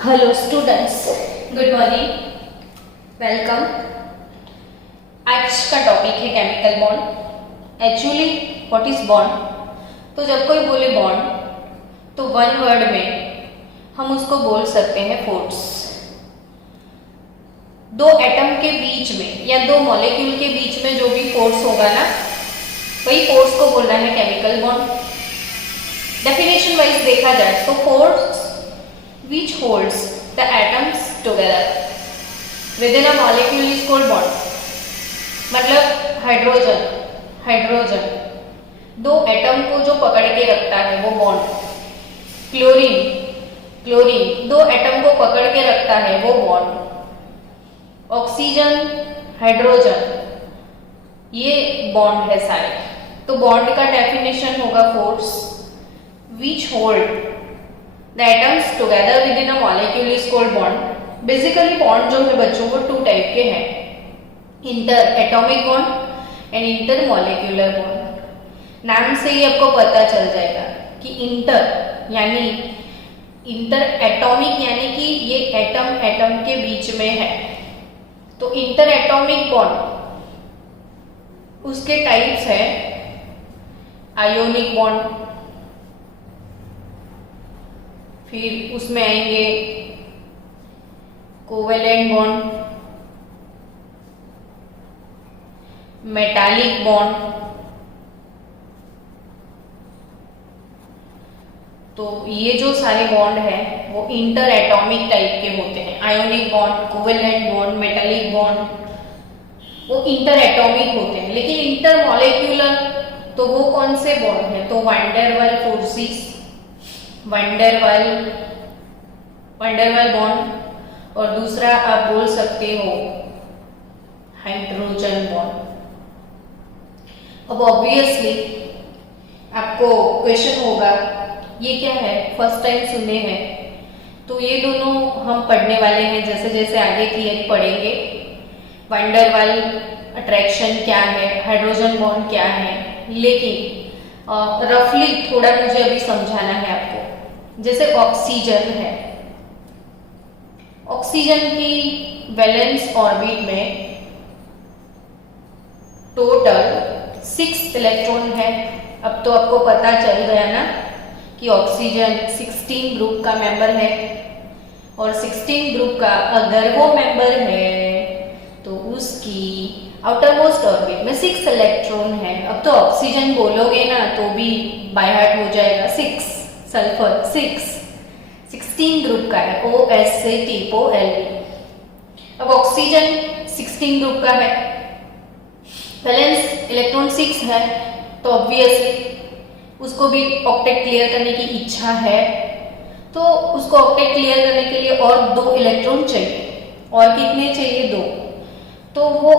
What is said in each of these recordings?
Hello students, good morning, welcome. आज का topic है chemical bond. Actually what is bond? तो जब कोई बोले बॉन्ड तो वन वर्ड में हम उसको बोल सकते हैं फोर्स। दो एटम के बीच में या दो मॉलिक्यूल के बीच में जो भी फोर्स होगा ना, वही फोर्स को बोलना है केमिकल बॉन्ड। डेफिनेशन वाइज देखा जाए तो force which holds the atoms together within a molecule is called bond। मतलब हाइड्रोजन दो एटम को जो पकड़ के रखता है वो बॉन्ड। क्लोरीन दो एटम को पकड़ के रखता है वो बॉन्ड। ऑक्सीजन, हाइड्रोजन, ये बॉन्ड है सारे। तो बॉन्ड का डेफिनेशन होगा force which hold The atoms together within a molecule is called bond। Basically bond जो है बच्चों वो टू टाइप के हैं, inter atomic bond and inter molecular bond. नाम से ही आपको पता चल जाएगा कि इंटर यानी इंटर एटॉमिक यानी कि ये एटम के बीच में है। तो इंटर एटॉमिक बॉन्ड उसके टाइप्स है आयोनिक बॉन्ड, फिर उसमें आएंगे कोवेलेंट बॉन्ड, मेटालिक बॉन्ड। तो ये जो सारे बॉन्ड हैं वो इंटर एटॉमिक टाइप के होते हैं। Ionic bond, covalent bond, metallic bond वो इंटर एटॉमिक होते हैं। लेकिन इंटर मॉलिक्यूलर तो वो कौन से बॉन्ड है? तो वैंडरवाल फोर्सेस, वंडरवाल बॉन्ड, और दूसरा आप बोल सकते हो हाइड्रोजन बॉन्ड। अब ऑब्वियसली आपको क्वेश्चन होगा ये क्या है, फर्स्ट टाइम सुने हैं। तो ये दोनों हम पढ़ने वाले हैं, जैसे जैसे आगे थियरी पढ़ेंगे। वंडरवाल अट्रैक्शन क्या है, हाइड्रोजन बॉन्ड क्या है, लेकिन रफली थोड़ा मुझे अभी समझाना है आपको। जैसे ऑक्सीजन है, ऑक्सीजन की वैलेंस ऑर्बिट में टोटल 6 इलेक्ट्रॉन है। अब तो आपको पता चल गया ना कि ऑक्सीजन 16 ग्रुप का मेंबर है, और 16 ग्रुप का अगर वो मेंबर है तो उसकी आउटर मोस्ट ऑर्बिट में 6 इलेक्ट्रॉन है। अब तो ऑक्सीजन बोलोगे ना तो भी बाय हार्ट हो जाएगा। 6 सल्फर 16 ग्रुप का है, OH2SO4। अब ऑक्सीजन 16 ग्रुप का है, वैलेंस इलेक्ट्रॉन 6 है, तो ऑब्वियसली उसको भी ऑक्टेट क्लियर करने की इच्छा है। तो उसको ऑक्टेट क्लियर करने के लिए और 2 इलेक्ट्रॉन चाहिए। और कितने चाहिए? 2। तो वो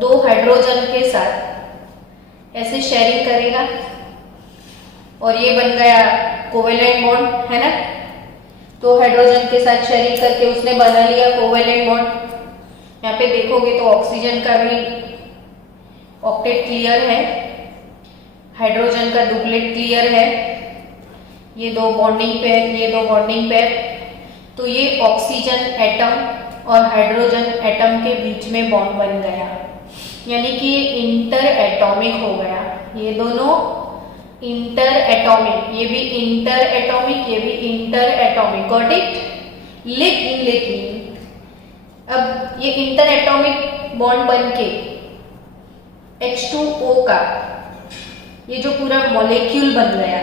2 हाइड्रोजन के साथ ऐसे शेयरिंग करेगा और ये बन गया कोवेलेंट बॉन्ड, है ना। तो हाइड्रोजन के साथ शेयरिंग करके उसने बना लिया कोवेलेंट बॉन्ड। यहाँ पे देखोगे तो ऑक्सीजन का भी ऑक्टेट क्लियर है, हाइड्रोजन का डुप्लेट क्लियर है। ये 2 बॉन्डिंग पेयर, ये 2 बॉन्डिंग पेयर। तो ये ऑक्सीजन एटम और हाइड्रोजन एटम के बीच में बॉन्ड बन गया, यानी कि ये इंटर एटॉमिक हो गया। ये दोनों इंटर एटॉमिक, ये भी इंटर एटॉमिक, ये भी इंटर एटॉमिक। Got it? लेकिन अब ये इंटर एटॉमिक बॉन्ड बन के H2O का ये जो पूरा मॉलिक्यूल बन गया,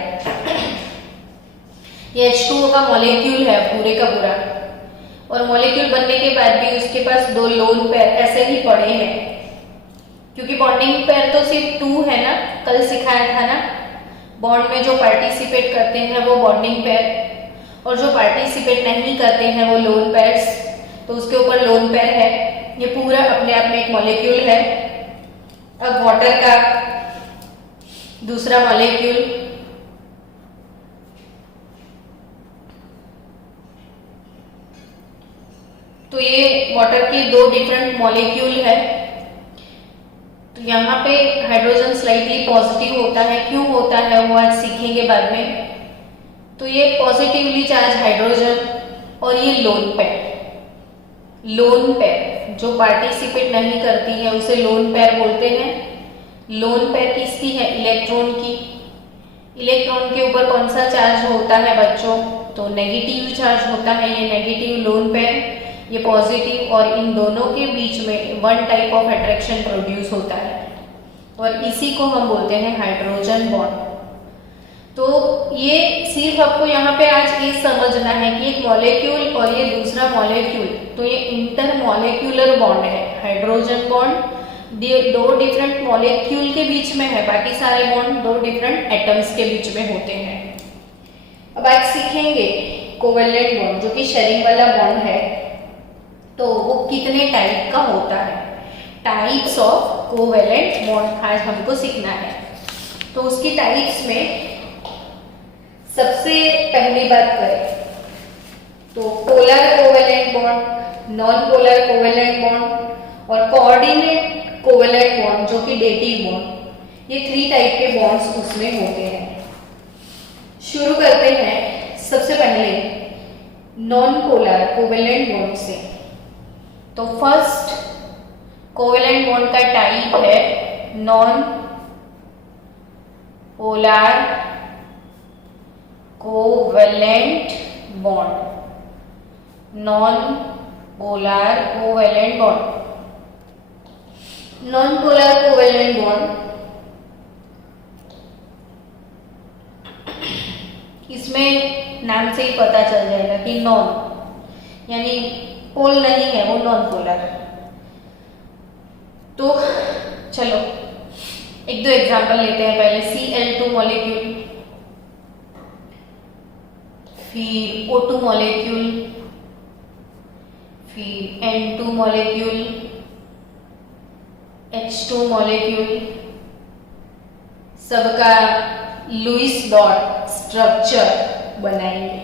ये H2O का मॉलिक्यूल है पूरे का पूरा। और मॉलिक्यूल बनने के बाद भी उसके पास 2 लोन पेयर ऐसे ही पड़े हैं, क्योंकि बॉन्डिंग पेयर तो सिर्फ 2 है ना, कल सिखाया था ना। बॉन्ड में जो पार्टिसिपेट करते हैं वो बॉन्डिंग पेयर, और जो पार्टिसिपेट नहीं करते हैं वो लोन पेयर्स। तो उसके ऊपर लोन पेयर है। ये पूरा अपने आप में एक मॉलिक्यूल है। अब वाटर का दूसरा मॉलिक्यूल, तो ये वाटर के 2 डिफरेंट मॉलिक्यूल है। तो यहाँ पे हाइड्रोजन स्लाइटली पॉजिटिव होता है। क्यों होता है वो आज सीखेंगे बाद में। तो ये पॉजिटिवली चार्ज हाइड्रोजन और ये लोन पेयर। लोन पेयर जो पार्टिसिपेट नहीं करती है उसे लोन पेयर बोलते हैं। लोन पेयर किसकी है? इलेक्ट्रॉन की। इलेक्ट्रॉन के ऊपर कौन सा चार्ज होता है बच्चों? तो नेगेटिव चार्ज होता है ये नेगेटिव लोन पेयर, ये पॉजिटिव, और इन दोनों के बीच में one type of attraction produce होता है और इसी को हम बोलते हैं हाइड्रोजन बॉन्ड। तो ये सिर्फ आपको यहाँ पे आज ये समझना है कि एक मॉलिक्यूल और ये दूसरा मॉलिक्यूल, तो ये इंटरमॉलिक्यूलर बॉन्ड है। हाइड्रोजन बॉन्ड दो डिफरेंट मॉलिक्यूल के बीच में है, बाकी सारे बॉन्ड दो डिफरेंट एटम्स के बीच में होते हैं। अब आज सीखेंगे कोवेलेंट बॉन्ड जो कि शेयरिंग वाला बॉन्ड है, तो वो कितने टाइप का होता है। टाइप्स ऑफ कोवेलेंट बॉन्ड आज हमको सीखना है। तो उसकी टाइप्स में सबसे पहली बात करें तो polar covalent bond, non polar covalent bond और कोऑर्डिनेट कोवेलेंट बॉन्ड जो कि डेटिव बॉन्ड, ये 3 टाइप के बॉन्ड्स उसमें होते हैं। शुरू करते हैं सबसे पहले नॉन पोलर कोवेलेंट बॉन्ड से। तो फर्स्ट कोवेलेंट बॉन्ड का टाइप है non polar covalent bond. Non polar covalent bond, non polar covalent bond, इसमें नाम से ही पता चल जाएगा कि नॉन यानी पोल नहीं है, वो नॉन पोलर। तो चलो एक दो एग्जांपल लेते हैं। पहले Cl2 मॉलिक्यूल, फिर O2 मॉलिक्यूल, फिर N2 मॉलिक्यूल, H2 मॉलिक्यूल, सबका लुईस डॉट स्ट्रक्चर बनाएंगे।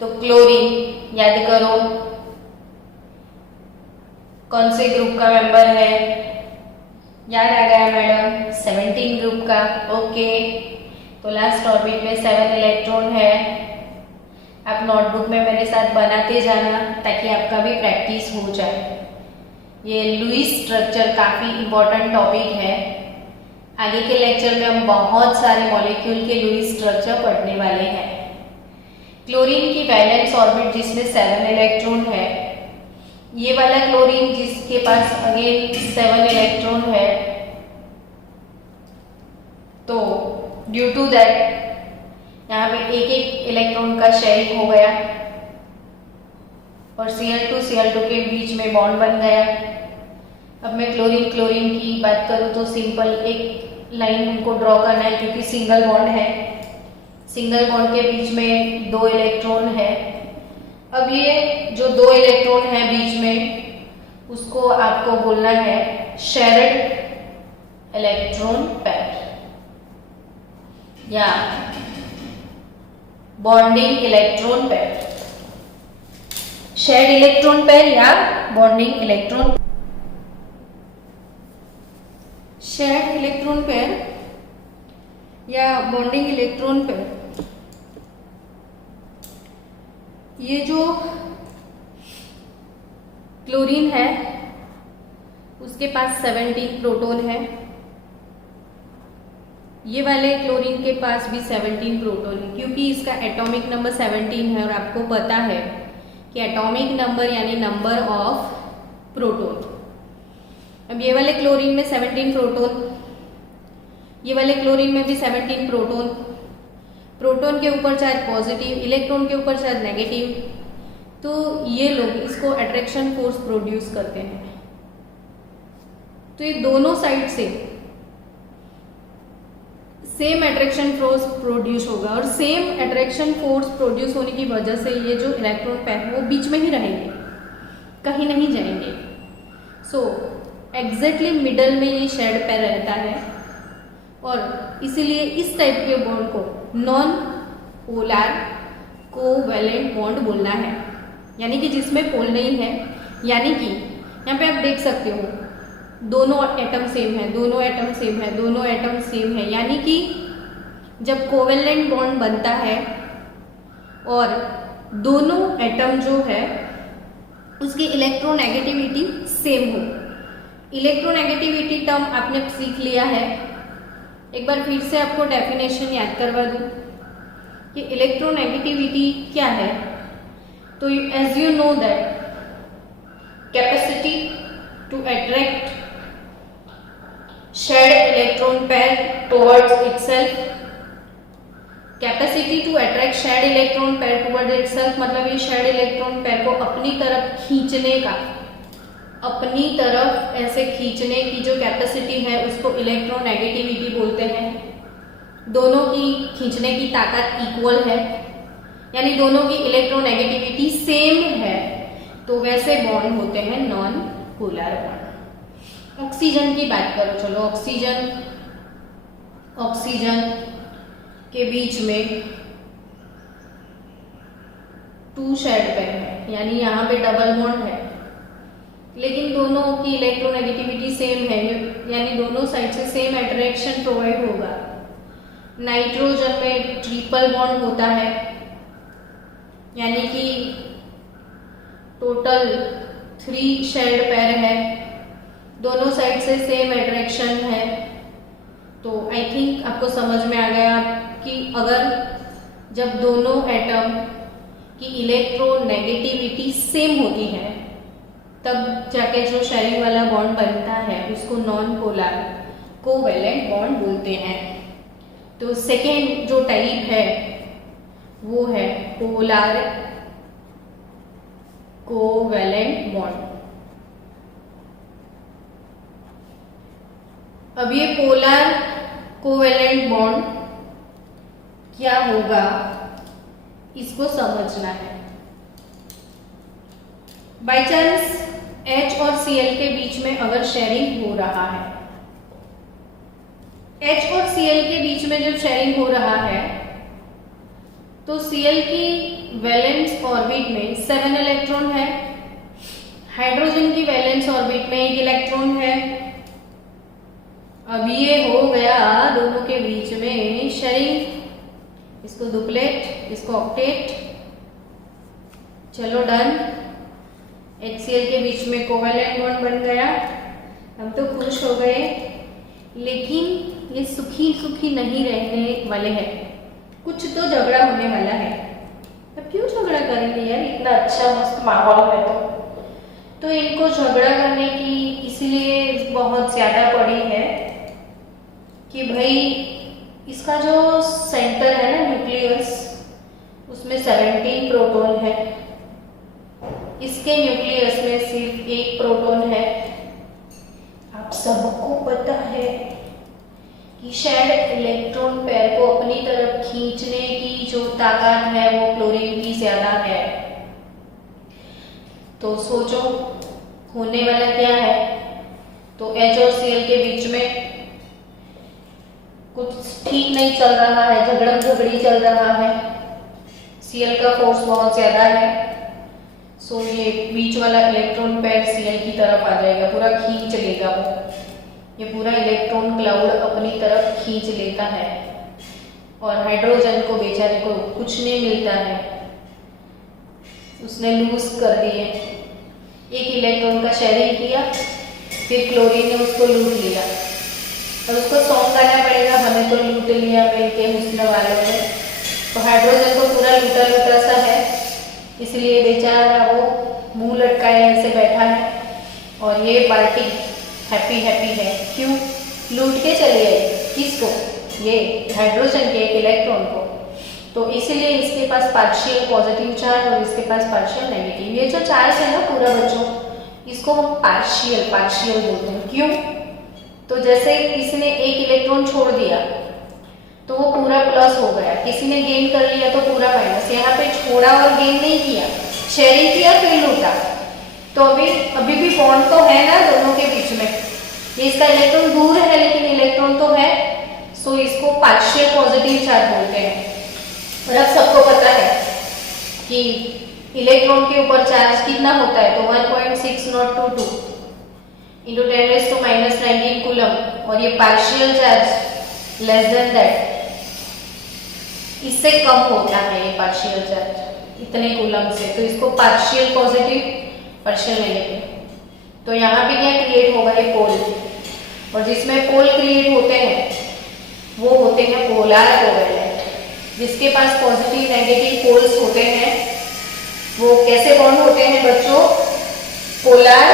तो क्लोरीन याद करो कौन से ग्रुप का मेंबर है? याद आ गया मैडम, 17 ग्रुप का। ओके, तो लास्ट ऑर्बिट में 7 इलेक्ट्रॉन है। आप नोटबुक में मेरे साथ बनाते जाना ताकि आपका भी प्रैक्टिस हो जाए। ये लुईस स्ट्रक्चर काफी इंपॉर्टेंट टॉपिक है। आगे के लेक्चर में हम बहुत सारे मॉलिक्यूल के लुईस स्ट्रक्चर पढ़ने वाले हैं। क्लोरीन की वैलेंस ऑर्बिट जिसमें 7 इलेक्ट्रॉन है, ये वाला क्लोरीन जिसके पास अगेन 7 इलेक्ट्रॉन है, तो ड्यू टू दैट यहाँ पे एक एक इलेक्ट्रॉन का शेयरिंग हो गया और Cl2 के बीच में बॉन्ड बन गया। अब मैं क्लोरीन की बात करूँ तो सिंपल एक लाइन हमको ड्रॉ करना है क्योंकि सिंगल बॉन्ड है। सिंगल बॉन्ड के बीच में 2 इलेक्ट्रॉन है। अब ये जो 2 इलेक्ट्रॉन है बीच में, उसको आपको बोलना है शेयर्ड इलेक्ट्रॉन पेयर या bonding electron pair. Shared electron pair या bonding electron, shared electron pair या बॉन्डिंग इलेक्ट्रॉन पेयर। ये जो क्लोरीन है उसके पास 17 प्रोटॉन है, ये वाले क्लोरीन के पास भी 17 प्रोटॉन है क्योंकि इसका एटॉमिक नंबर 17 है और आपको पता है कि एटॉमिक नंबर यानी नंबर ऑफ प्रोटॉन। अब ये वाले क्लोरीन में 17 प्रोटॉन, ये वाले क्लोरीन में भी 17 प्रोटॉन। प्रोटॉन के ऊपर चार्ज पॉजिटिव, इलेक्ट्रॉन के ऊपर चार्ज नेगेटिव, तो ये लोग इसको अट्रैक्शन फोर्स प्रोड्यूस करते हैं। तो ये दोनों साइड से सेम अट्रैक्शन फोर्स प्रोड्यूस होगा और सेम अट्रैक्शन फोर्स प्रोड्यूस होने की वजह से ये जो इलेक्ट्रॉन पेयर है वो बीच में ही रहेंगे, कहीं नहीं जाएंगे। सो एग्जैक्टली मिडल में ये शेयर्ड पेयर रहता है और इसीलिए इस टाइप के बॉन्ड को नॉन पोलर कोवेलेंट बॉन्ड बोलना है, यानी कि जिसमें पोल नहीं है। यानी कि यहाँ पे आप देख सकते हो दोनों एटम सेम है, दोनों एटम सेम है, दोनों एटम सेम है। यानी कि जब कोवेलेंट बॉन्ड बनता है और दोनों एटम जो है उसकी इलेक्ट्रोनेगेटिविटी सेम हो। इलेक्ट्रोनेगेटिविटी टर्म आपने सीख लिया है, एक बार फिर से आपको डेफिनेशन याद करवा दूं कि इलेक्ट्रोनेगेटिविटी क्या है। तो as you know that capacity to attract shared electron pair towards itself, capacity to attract shared electron pair towards itself मतलब ये शेयर्ड इलेक्ट्रॉन पेयर को अपनी तरफ खींचने का, अपनी तरफ ऐसे खींचने की जो कैपेसिटी है उसको इलेक्ट्रोनेगेटिविटी बोलते हैं। दोनों की खींचने की ताकत इक्वल है, यानी दोनों की इलेक्ट्रोनेगेटिविटी सेम है, तो वैसे बॉन्ड होते हैं नॉन पोलर बॉन्ड। ऑक्सीजन की बात करो, चलो ऑक्सीजन के बीच में 2 शेयर्ड पेयर है, यानी यहाँ पे डबल बॉन्ड है, लेकिन दोनों की इलेक्ट्रोनेगेटिविटी सेम है, यानी दोनों साइड से सेम अट्रैक्शन प्रोवाइड होगा। नाइट्रोजन में ट्रिपल बॉन्ड होता है, यानी कि टोटल 3 शेयर्ड पेयर है, दोनों साइड से सेम अट्रैक्शन है। तो आई थिंक आपको समझ में आ गया कि अगर जब दोनों एटम की इलेक्ट्रोनेगेटिविटी सेम होती है तब जाके जो शेयरिंग वाला बॉन्ड बनता है उसको नॉन पोलर कोवैलेंट बॉन्ड बोलते हैं। तो सेकेंड जो टाइप है वो है पोलर कोवैलेंट बॉन्ड। अब ये पोलर कोवैलेंट बॉन्ड क्या होगा इसको समझना है। बाय चांस H और Cl के बीच में अगर शेयरिंग हो रहा है, H और Cl के बीच में जब शेयरिंग हो रहा है तो Cl की वैलेंस ऑर्बिट में 7 इलेक्ट्रॉन है, हाइड्रोजन की वैलेंस ऑर्बिट में 1 इलेक्ट्रॉन है। अब ये हो गया दोनों के बीच में शेयरिंग, इसको डुप्लेट, इसको ऑक्टेट, चलो डन। HCl के बीच में कोवैलेंट बॉन्ड बन गया, हम तो खुश हो गए, लेकिन ये सुखी सुखी नहीं रहने वाले हैं, कुछ तो झगड़ा होने वाला है। अब क्यों झगड़ा करेंगे यार, इतना अच्छा मस्त माहौल है तो इनको झगड़ा करने की इसलिए बहुत ज्यादा पड़ी है कि भाई इसका जो सेंटर है ना न्यूक्लियस, उसमें 17 प्रोटॉन है, इसके न्यूक्लियस में सिर्फ 1 प्रोटॉन है। आप सबको पता है कि शेयर्ड इलेक्ट्रॉन पेयर को अपनी तरफ खींचने की जो ताकत है वो क्लोरीन की ज्यादा है। तो सोचो होने वाला क्या है। तो H और Cl के बीच में कुछ ठीक नहीं चल रहा है, झगड़म झगड़ी चल रहा है, Cl का फोर्स बहुत ज्यादा है, सो ये बीच वाला इलेक्ट्रॉन पेयर Cl की तरफ आ जाएगा, पूरा खींच लेगा वो, ये पूरा इलेक्ट्रॉन क्लाउड अपनी तरफ खींच लेता है। और हाइड्रोजन को बेचारे को कुछ नहीं मिलता है, उसने लूज कर दिए, 1 इलेक्ट्रॉन का शेयरिंग किया, फिर क्लोरीन ने उसको लूट लिया और उसको सॉन्ग गाना पड़ेगा, हमें तो लूट लिया मिलके हुस्न वालों ने। तो हाइड्रोजन को पूरा लूटा लूटा सा है, इसलिए बेचारा वो मुंह लटकाए ऐसे बैठा है और ये पार्टी हैप्पी हैप्पी है। क्यों? लूट के चली आई, किसको? ये हाइड्रोजन के 1 इलेक्ट्रॉन को। तो इसलिए इसके पास पार्शियल पॉजिटिव चार्ज और इसके पास पार्शियल नेगेटिव। ये जो चार्ज है ना पूरा बच्चों, इसको हम पार्शियल बोलते हैं। क्यों? तो जैसे किसी ने 1 इलेक्ट्रॉन छोड़ दिया तो वो पूरा प्लस हो गया, किसी ने गेन कर लिया तो पूरा माइनस। यहाँ पे छोड़ा और गेन नहीं किया, शेयरिंग किया फिर लूटा। तो अभी भी बॉन्ड तो है ना दोनों के बीच में, ये इसका इलेक्ट्रॉन दूर है लेकिन इलेक्ट्रॉन तो है, सो इसको पार्शियल पॉजिटिव चार्ज बोलते हैं। और अब सबको पता है कि इलेक्ट्रॉन के ऊपर चार्ज कितना होता है, तो 1.6022 इंटू 10⁻⁻19 कूलम, और ये partial charge less than that, इससे कम होता है ये पार्शियल चार्ज, इतने कूलम से, तो इसको पार्शियल पॉजिटिव पार्शियल नेगेटिव। तो यहाँ पे क्या क्रिएट होगा, ये पोल, और जिसमें पोल क्रिएट होते हैं वो होते हैं पोलर कोवेलेंट। जिसके पास पॉजिटिव नेगेटिव पोल्स होते हैं वो कैसे बॉन्ड होते हैं बच्चों, पोलर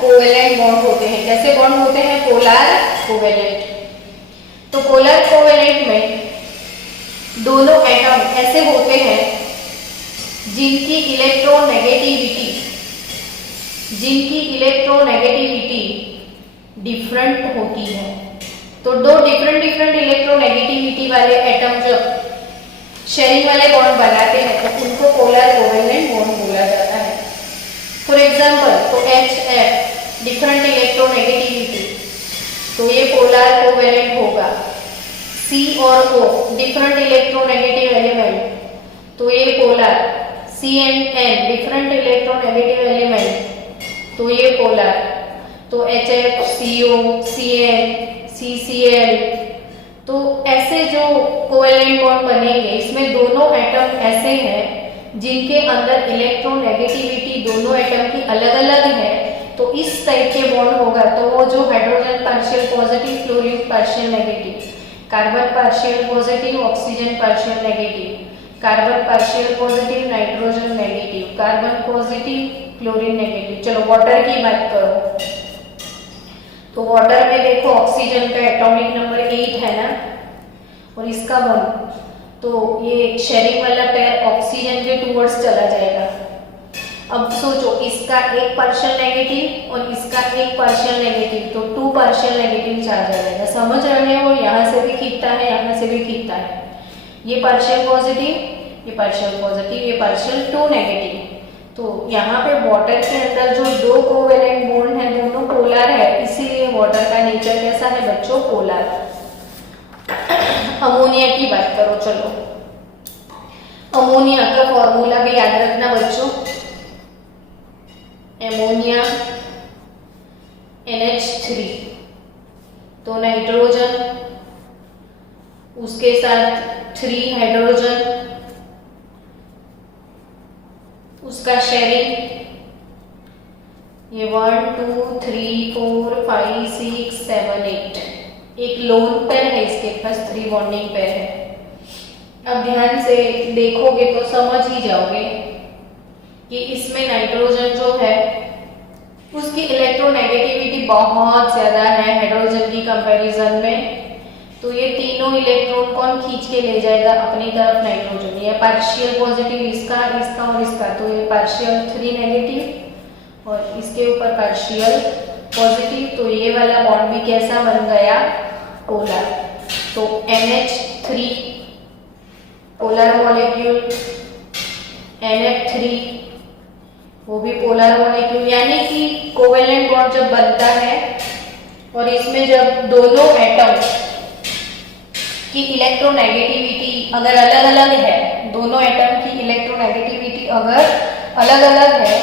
कोवेलेंट बॉन्ड होते हैं। कैसे बॉन्ड होते हैं, पोलर कोवेलेंट। तो पोलर कोवेलेंट में दोनों एटम ऐसे होते हैं जिनकी इलेक्ट्रोनेगेटिविटी डिफरेंट होती है। तो दो डिफरेंट इलेक्ट्रोनेगेटिविटी वाले एटम जब शेयरिंग वाले बॉन्ड बनाते हैं तो उनको पोलर कोवेलेंट बॉन्ड बोला जाता है। फॉर एग्जांपल, तो HF डिफरेंट इलेक्ट्रोनेगेटिविटी, तो ये पोलर कोवेलेंट होगा। C और O डिफरेंट इलेक्ट्रोनेगेटिव एलिमेंट, तो ये polar. CN different electronegative element, तो ये पोलर। तो HF, CO, CN, CCl, तो ऐसे जो कोवेलेंट बॉन्ड बनेंगे इसमें दोनों एटम ऐसे हैं जिनके अंदर इलेक्ट्रोनेगेटिविटी दोनों एटम की अलग अलग है। तो इस टाइप के बॉन्ड होगा तो वो जो hydrogen partial positive, fluorine partial negative, carbon partial positive, oxygen partial negative, carbon partial positive, nitrogen negative, carbon positive, chlorine negative. चलो वाटर की बात करो, तो वाटर में देखो ऑक्सीजन का एटॉमिक नंबर 8 है ना, और इसका बॉन्ड, तो ये शेयरिंग वाला पेयर ऑक्सीजन के टूवर्ड्स चला जाएगा। अब सोचो, इसका एक पार्शियल नेगेटिव और इसका एक पार्शियल नेगेटिव, तो 2 पार्शियल नेगेटिव चार्ज आ जाएगा। समझ रहे हो, यहाँ से भी खींचता है, यहाँ से भी खींचता है। ये पार्शियल पॉजिटिव, ये पार्शियल पॉजिटिव, ये पार्शियल 2 नेगेटिव। तो यहाँ पे वाटर के अंदर जो दो कोवेलेंट बॉन्ड है दोनों पोलर है, इसीलिए वाटर का नेचर कैसा है बच्चों, पोलर। अमोनिया की बात करो, चलो अमोनिया का फॉर्मूला भी याद रखना बच्चों। अमोनिया NH3, तो नाइट्रोजन, उसके साथ 3 हाइड्रोजन, उसका शेयरिंग, ये 1 2 3 4 5 6 7 8, एक लोन पेयर है, इसके पास 3 बॉन्डिंग पेयर है। अब ध्यान से देखोगे तो समझ ही जाओगे कि इसमें नाइट्रोजन जो है उसकी इलेक्ट्रोनेगेटिविटी बहुत ज्यादा है हाइड्रोजन की कंपैरिजन में। तो ये तीनों इलेक्ट्रॉन कौन खींच के ले जाएगा अपनी तरफ, नाइट्रोजन। ये पार्शियल पॉजिटिव इसका, इसका और इसका, तो ये पार्शियल 3 नेगेटिव और इसके ऊपर पार्शियल पॉजिटिव, तो ये वाला बॉन्ड भी कैसा बन गया, पोलर। तो NH3 पोलर मॉलिक्यूल, NF3 वो भी पोलर मॉलिक्यूल। यानी कि कोवेलेंट बॉन्ड जब बनता है और इसमें जब दोनों एटम की इलेक्ट्रोनेगेटिविटी अगर अलग अलग है, दोनों एटम की इलेक्ट्रोनेगेटिविटी अगर अलग अलग है,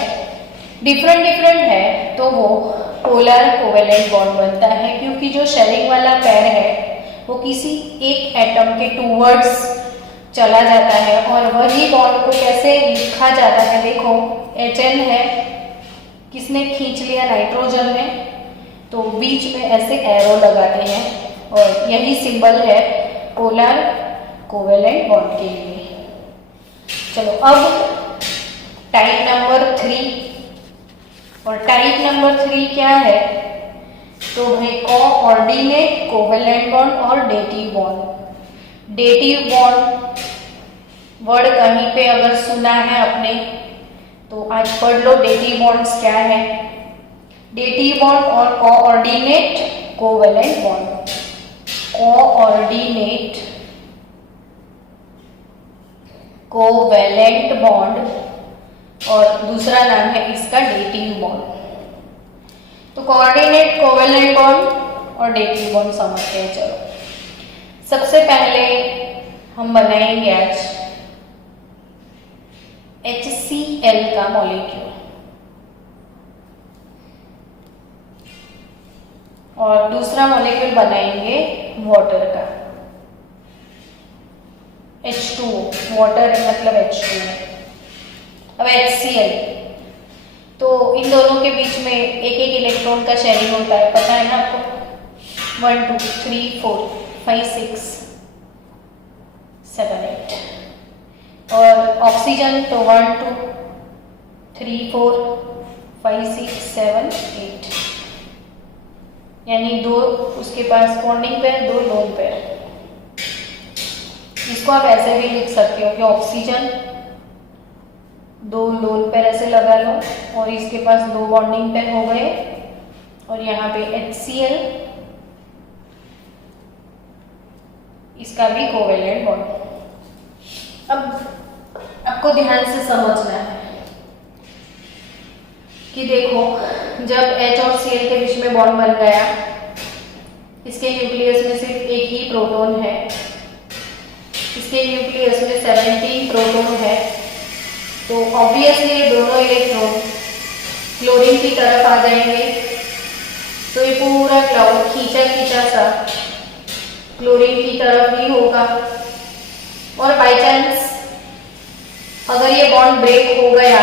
डिफरेंट है, तो वो पोलर कोवेलेंट बॉन्ड बनता है। क्योंकि जो शेयरिंग वाला पेयर है वो किसी एक एटम के टूवर्ड्स चला जाता है और वही बॉन्ड को कैसे लिखा जाता है, देखो HN है, किसने खींच लिया, नाइट्रोजन ने, तो बीच में ऐसे एरो लगाते हैं और यही सिंबल है पोलर कोवेलेंट बॉन्ड के लिए। चलो अब टाइप नंबर 3, और टाइप नंबर 3 क्या है, तो भाई कोऑर्डिनेट कोवेलेंट बॉन्ड और dative bond. Dative bond word कहीं पे अगर सुना है आपने तो आज पढ़ लो डेटिव बॉन्ड्स क्या है। डेटिव बॉन्ड और coordinate covalent bond. Coordinate covalent bond और दूसरा नाम है इसका डेटिव बॉन्ड। तो कोऑर्डिनेट कोवेलेंट बॉन्ड और डेटिव बॉन्ड समझते हैं। चलो सबसे पहले हम बनाएंगे आज HCl का मॉलिक्यूल और दूसरा मॉलिक्यूल बनाएंगे वाटर का, H2O। वाटर मतलब H2O। अब HCl, तो इन दोनों के बीच में एक एक इलेक्ट्रॉन का शेयरिंग होता है, पता है ना आपको। 1 2 3 4 5 6 7 8। और ऑक्सीजन तो 1 2 3 4 5 6 7 8, यानी 2 उसके पास बॉन्डिंग पेयर, 2 लोन पेयर। इसको आप ऐसे भी लिख सकते हो कि ऑक्सीजन 2 लोन पेयर ऐसे लगा लो और इसके पास 2 बॉन्डिंग पेयर हो गए, और यहाँ पे HCl, इसका भी कोवेलेंट बॉन्ड। अब आपको ध्यान से समझना है कि देखो, जब H और Cl के बीच में बॉन्ड बन गया, इसके न्यूक्लियस में सिर्फ एक ही प्रोटॉन है, इसके न्यूक्लियस में 17 प्रोटॉन है, तो ऑब्वियसली दोनों इलेक्ट्रॉन क्लोरीन की तरफ आ जाएंगे। तो ये पूरा क्लाउड खींचा खींचा सा क्लोरीन की तरफ ही होगा। और बाय चांस अगर ये बॉन्ड ब्रेक हो गया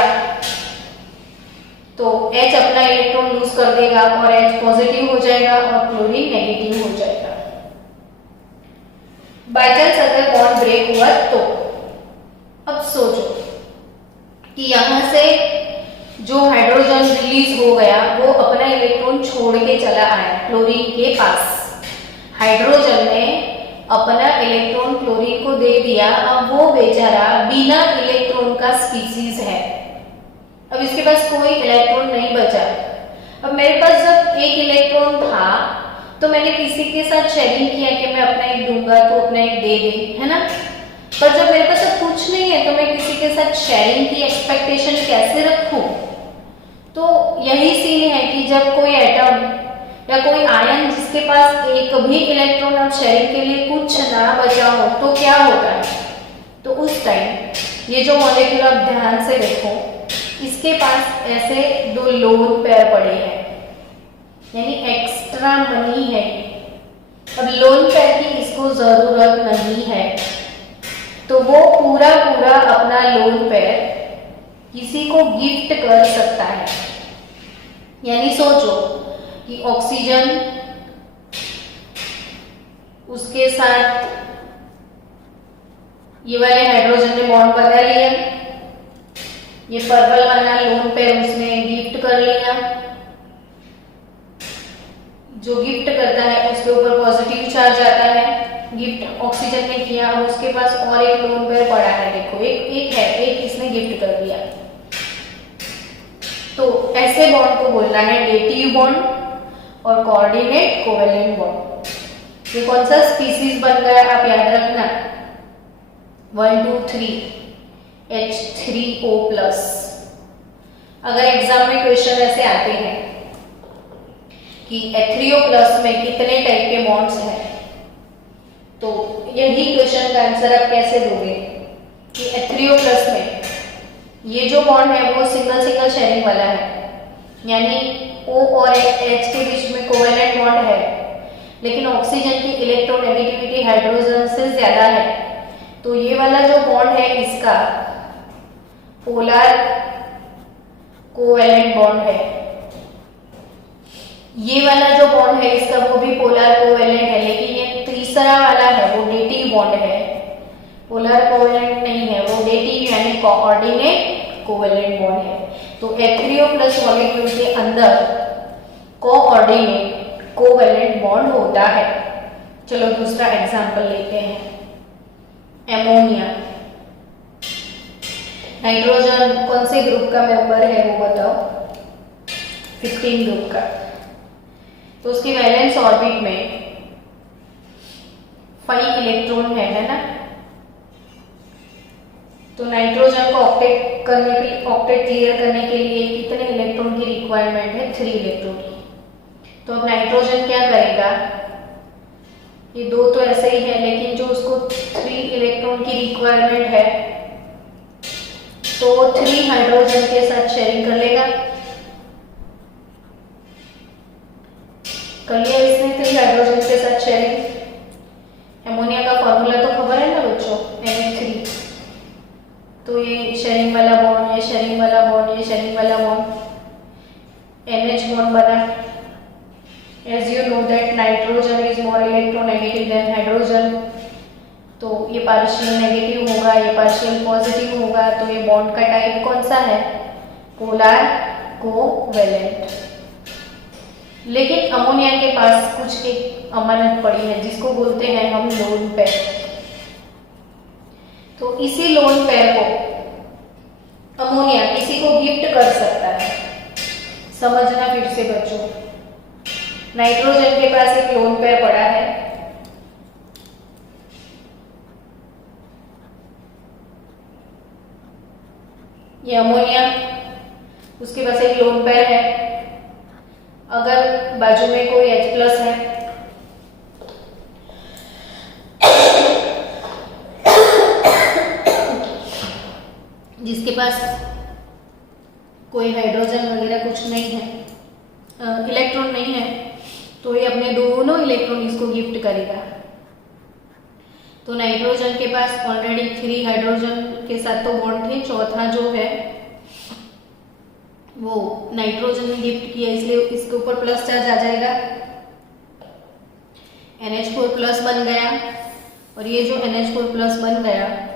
तो H अपना इलेक्ट्रॉन लूज कर देगा और H पॉजिटिव हो जाएगा और क्लोरीन नेगेटिव हो जाएगा। बाय चांस अगर बॉन्ड ब्रेक हुआ तो अब सोचो कि यहां से जो हाइड्रोजन रिलीज हो गया वो अपना इलेक्ट्रॉन छोड़ के चला आया क्लोरीन के पास। हाइड्रोजन ने अपना इलेक्ट्रॉन क्लोरीन को दे दिया। अब वो बेचारा बिना इलेक्ट्रॉन का स्पीसीज है, अब इसके पास कोई इलेक्ट्रॉन नहीं बचा। अब मेरे पास जब एक इलेक्ट्रॉन था तो मैंने किसी के साथ शेयरिंग किया कि मैं अपना एक दूंगा तो अपना एक दे दे, है ना। पर जब मेरे पास अब कुछ नहीं है तो मैं किसी के साथ शेयरिंग की एक्सपेक्टेशन कैसे रखूं। तो यही सीन है कि जब कोई एटम या कोई आयन जिसके पास एक भी इलेक्ट्रॉन अब शेयरिंग के लिए कुछ ना बचा हो तो क्या होता है। तो उस टाइम ये जो मॉलिक्यूल आप ध्यान से देखो, इसके पास ऐसे 2 लोन पेयर पड़े हैं, यानी एक्स्ट्रा मनी है। अब लोन पेयर की इसको जरूरत नहीं है तो वो पूरा पूरा अपना लोन पेयर किसी को गिफ्ट कर सकता है। यानी सोचो कि ऑक्सीजन उसके साथ ये वाले हाइड्रोजन ने बॉन्ड बना लिया, ये पर्पल वाला लोन पेयर उसने गिफ्ट कर लिया। जो गिफ्ट करता है उसके ऊपर पॉजिटिव चार्ज आता है, गिफ्ट ऑक्सीजन ने किया। और उसके पास और एक लोन पेयर पड़ा है, देखो एक है, एक इसने गिफ्ट कर दिया। तो ऐसे बॉन्ड को बोलना है डेटिव बॉन्ड और कोऑर्डिनेट कोवेलेंट बॉन्ड। ये कौन सा स्पीसीज बन गया आप याद रखना, 1 2 3 H3O+। अगर एग्जाम में क्वेश्चन ऐसे आते हैं कि H3O+ में कितने टाइप के बॉन्ड्स हैं, तो यही क्वेश्चन का आंसर आप कैसे दोगे कि H3O+ में ये जो बॉन्ड है वो सिंगल सिंगल शेयरिंग वाला है, यानी O और H के बीच में कोवेलेंट बॉन्ड है, लेकिन ऑक्सीजन की इलेक्ट्रोनेगेटिविटी हाइड्रोजन से ज्यादा है। तो ये वाला जो बॉन्ड है इसका पोलर कोवेलेंट बॉन्ड है। ये वाला जो बॉन्ड है इसका वो भी पोलर कोवेलेंट है, लेकिन ये तीसरा वाला है वो डेटिव बॉन्ड है, पोलर कोवेलेंट नहीं है, वो डेटिव यानी कोऑर्डिनेट कोवेलेंट बॉन्ड है। तो H3O+ मॉलिक्यूल के अंदर कोऑर्डिनेट कोवेलेंट बॉन्ड होता है। चलो दूसरा एग्जांपल लेते हैं, एमोनिया। नाइट्रोजन कौन से ग्रुप का मेंबर है वो बताओ, 15 ग्रुप का। तो उसकी वैलेंस ऑर्बिट में 5 इलेक्ट्रॉन है ना। तो नाइट्रोजन को ऑक्टेट क्लियर करने के लिए कितने इलेक्ट्रॉन की रिक्वायरमेंट है, 3 इलेक्ट्रॉन की। तो अब नाइट्रोजन क्या करेगा, ये 2 तो ऐसे ही है, लेकिन जो उसको 3 इलेक्ट्रॉन की रिक्वायरमेंट है तो 3 हाइड्रोजन के साथ शेयरिंग कर लेगा। कर लिया इसने 3 हाइड्रोजन के साथ शेयरिंग। एमोनिया का फॉर्मूला तो खबर है ना बच्चों, NH3। तो ये शेयरिंग वाला बॉन्ड, ये शेयरिंग वाला बॉन्ड, ये शेयरिंग वाला बॉन्ड, NH बॉन्ड बना। As you know that nitrogen is more electronegative than hydrogen, तो ये पार्शियल नेगेटिव होगा, ये पार्शियल पॉजिटिव होगा, तो ये बॉन्ड का टाइप कौन सा है? Polar covalent. लेकिन अमोनिया के पास कुछ एक अमानत पड़ी है जिसको बोलते हैं हम लोन पेयर। तो इसी लोन पेयर को अमोनिया किसी को गिफ्ट कर सकता है। समझना फिर से बच्चों, नाइट्रोजन के पास एक लोन पेयर पड़ा है, ये अमोनिया, उसके पास एक लोन पेयर है। अगर बाजू में कोई H+ है जिसके पास कोई हाइड्रोजन वगैरह कुछ नहीं है, इलेक्ट्रॉन नहीं है, तो ये अपने दोनों इलेक्ट्रॉन इसको गिफ्ट करेगा। तो नाइट्रोजन के पास ऑलरेडी 3 हाइड्रोजन के साथ तो बॉन्ड थे, चौथा जो है वो नाइट्रोजन ने गिफ्ट किया, इसलिए इसके ऊपर प्लस चार्ज आ जाएगा, NH4+ बन गया। और ये जो NH4+ बन गया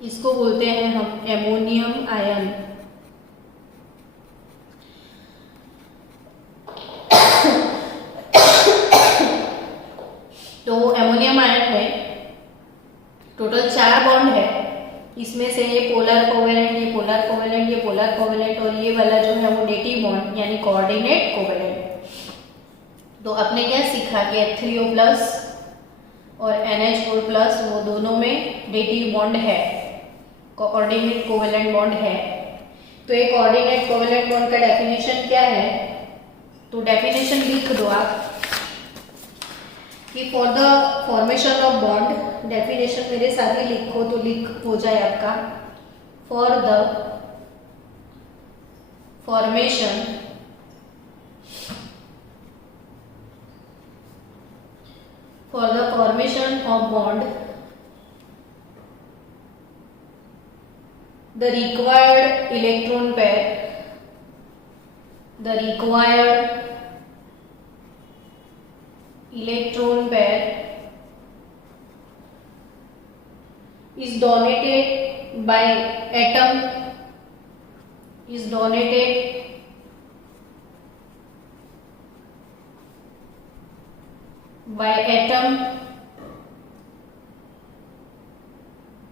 इसको बोलते हैं हम एमोनियम आयन। तो एमोनियम आयन में टोटल 4 बॉन्ड है, इसमें से ये पोलर कोवेलेंट, ये पोलर कोवेलेंट, ये पोलर कोवेलेंट और ये वाला जो है वो डेटिव बॉन्ड यानी कोऑर्डिनेट कोवेलेंट। तो आपने क्या सीखा कि H3O+ और NH4+ वो दोनों में डेटिव बॉन्ड है, कोऑर्डिनेट कोवेलेंट बॉन्ड है। तो एक कोऑर्डिनेट कोवेलेंट बॉन्ड का डेफिनेशन क्या है? तो डेफिनेशन लिख दो आप कि for the formation of bond, definition मेरे साथ ही लिखो तो लिख हो जाए आपका, for the formation of bond the required electron pair is donated by atom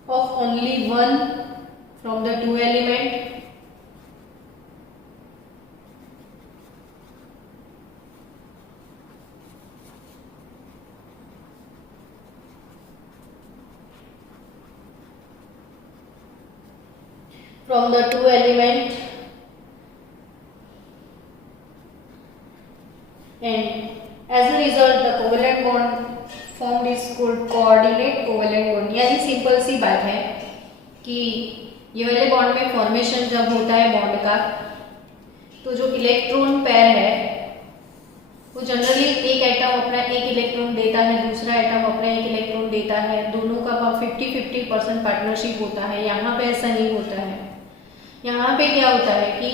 of only one from the 2 element and as a result the covalent bond formed is called coordinate covalent bond। यानी simple सी बात है कि ये वाले bond में formation जब होता है बॉन्ड का, तो जो इलेक्ट्रॉन पेयर है वो जनरली एक एटम अपना एक इलेक्ट्रॉन देता है, दूसरा एटम अपना एक इलेक्ट्रॉन देता है, दोनों का 50-50% पार्टनरशिप होता है। यहाँ पे ऐसा नहीं होता है। यहाँ पे क्या होता है कि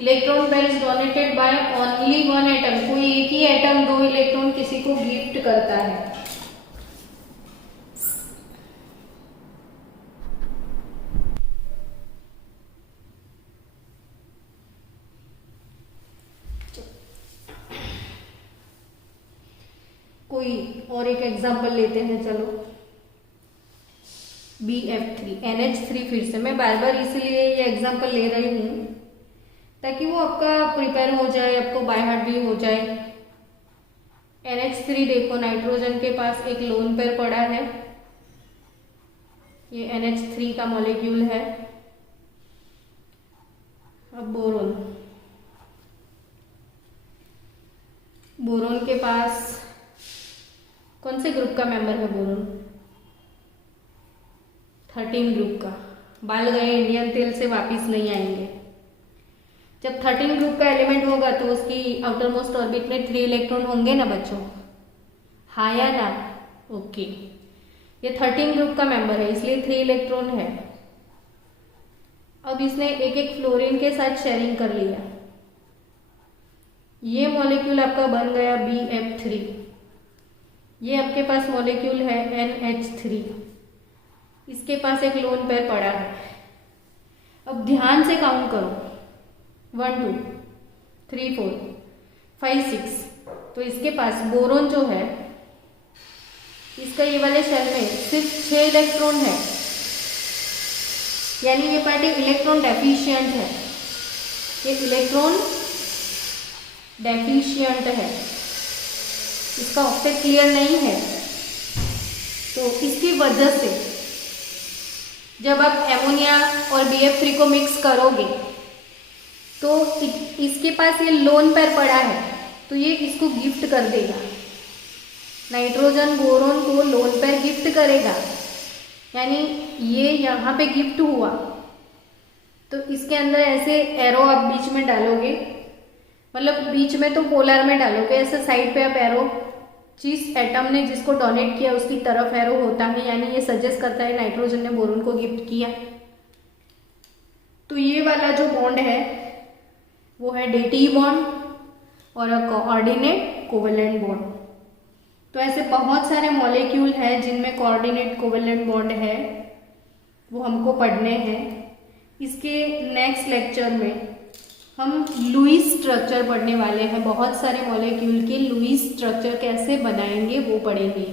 electron pair is donated by only one atom, कोई एक ही एटम 2 इलेक्ट्रॉन किसी को गिफ्ट करता है। कोई और एक एग्जांपल लेते हैं, चलो BF3 NH3। फिर से मैं बार बार इसलिए ये एग्जांपल ले रही हूँ ताकि वो आपका प्रिपेयर हो जाए, आपको बाय हार्ट भी हो जाए। NH3 देखो, नाइट्रोजन के पास एक लोन पेयर पड़ा है, ये NH3 का मॉलिक्यूल है। अब बोरोन के पास कौन से ग्रुप का मेंबर है? बोरोन 13 ग्रुप का। बाल गए इंडियन तेल से वापिस नहीं आएंगे। जब 13 ग्रुप का एलिमेंट होगा तो उसकी आउटर मोस्ट ऑर्बिट में 3 इलेक्ट्रॉन होंगे ना बच्चों, हाँ या ना? ओके, ये 13 ग्रुप का मेंबर है इसलिए 3 इलेक्ट्रॉन है। अब इसने एक एक फ्लोरीन के साथ शेयरिंग कर लिया। ये मॉलिक्यूल आपका बन गया BF3। ये आपके पास मॉलिक्यूल है NH3, इसके पास एक लोन पेयर पड़ा है। अब ध्यान से काउंट करो, 1 2 3 4 5 6। तो इसके पास बोरोन जो है, इसका ये वाले शेल में सिर्फ 6 इलेक्ट्रॉन है, यानी ये पार्टी इलेक्ट्रॉन डेफिशिएंट है। ये इलेक्ट्रॉन डेफिशिएंट है, इसका ऑक्टेट क्लियर नहीं है। तो इसकी वजह से जब आप एमोनिया और BF3 को मिक्स करोगे तो इसके पास ये लोन पेयर पड़ा है, तो ये इसको गिफ्ट कर देगा, नाइट्रोजन बोरोन को लोन पेयर गिफ्ट करेगा। यानी ये यहाँ पे गिफ्ट हुआ तो इसके अंदर ऐसे एरो आप बीच में डालोगे, मतलब बीच में तो पोलर में डालोगे, ऐसे साइड पे आप एरो, जिस एटम ने जिसको डोनेट किया उसकी तरफ एरो होता है, यानी ये सजेस्ट करता है नाइट्रोजन ने बोरोन को गिफ्ट किया। तो ये वाला जो बॉन्ड है वो है डेटी बॉन्ड और कोऑर्डिनेट कोवेलेंट बॉन्ड। तो ऐसे बहुत सारे मॉलिक्यूल हैं जिनमें कोऑर्डिनेट कोवेलेंट बॉन्ड है, वो हमको पढ़ने हैं। इसके नेक्स्ट लेक्चर में हम लुईस स्ट्रक्चर पढ़ने वाले हैं। बहुत सारे मॉलिक्यूल के लुईस स्ट्रक्चर कैसे बनाएंगे वो पढ़ेंगे।